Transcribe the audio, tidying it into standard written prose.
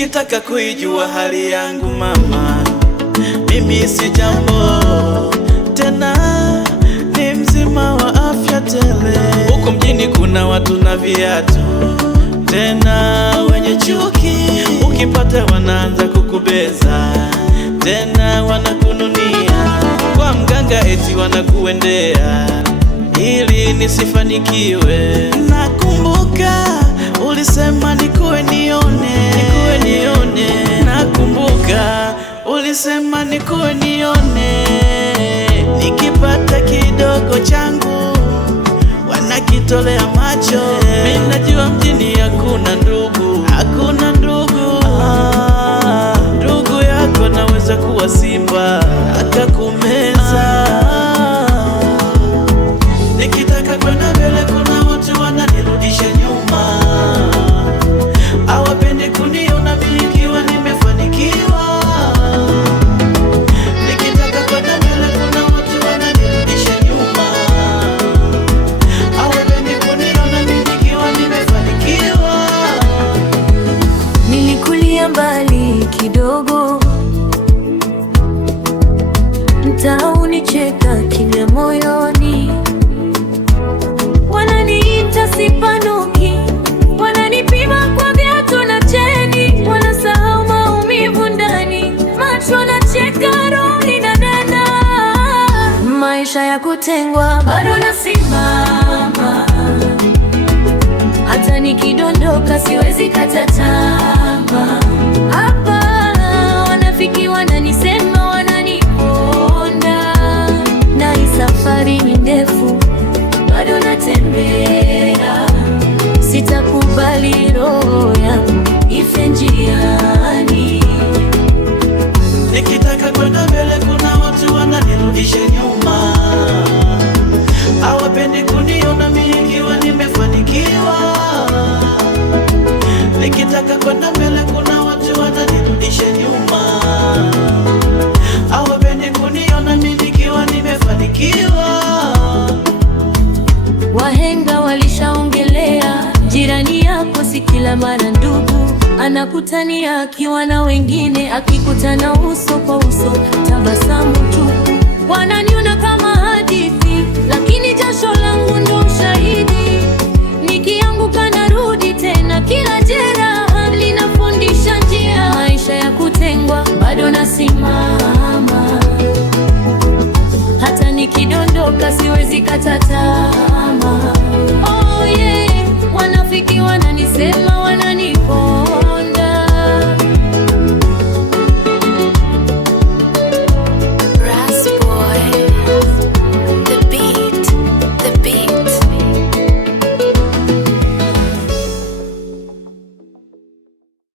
Ukitaka kuijua hali yangu mama, mimi si jambo tena, ni mzima wa afya tele. Huko mjini kuna watu na viatu tena wenye chuki, ukipata wanaanza kukubeza tena wanakununia, kwa mganga eti wanakuendea ili nisifanikiwe. Nakumbuka ulisema nikuwe nione, nakumbuka ulisema nikuwe nione, nikipata kidogo changu wanakitolea macho. Mimi najua mjini hakuna ndugu, hakuna ndugu. Ndugu yako naweza kuwa simba akakumeza. Nikitaka kwenda mbele kuna watu wananirudisha nyuma, hawapendi kuniona mimi nikiwa nimefanikiwa. Nikitaka kwenda mbele kuna watu wananirudisha nyuma, hawapendi kuniona mimi nikiwa nimefanikiwa. Nilikulia mbali kidogo, mtaa unicheka kimya moyoni, wananiita sipanuki, wananipima kwa viatu na cheni, wanasahau maumivu ndani, macho nacheka, roho inadana. Maisha ya kutengwa bado nasimama, hata nikidondoka siwezi kata tamaa. Hapa wanafiki wananisema, wananiponda, na hii safari ni ndefu, bado natembea. Sitakubali roho yangu ife njiani. Nikitaka kwenda mbele kuna watu wananirudisha nyuma, hawapendi kuniona mimi nikiwa nimefanikiwa. Nikitaka kwenda mbele kuna watu wananirudisha nyuma, hawapendi kuniona mimi nikiwa nimefanikiwa. Wahenga walishaongelea, jirani yako si kila mara ndugu, anakutania akiwa na wengine, akikutana uso kwa uso tabasamu tu. Wananiona kama hadithi, lakini jasho langu ndo ushahidi. Nikianguka narudi tena, kila jeraha linafundisha njia. Maisha ya kutengwa bado nasimama, hata nikidondoka siwezi kata tamaa.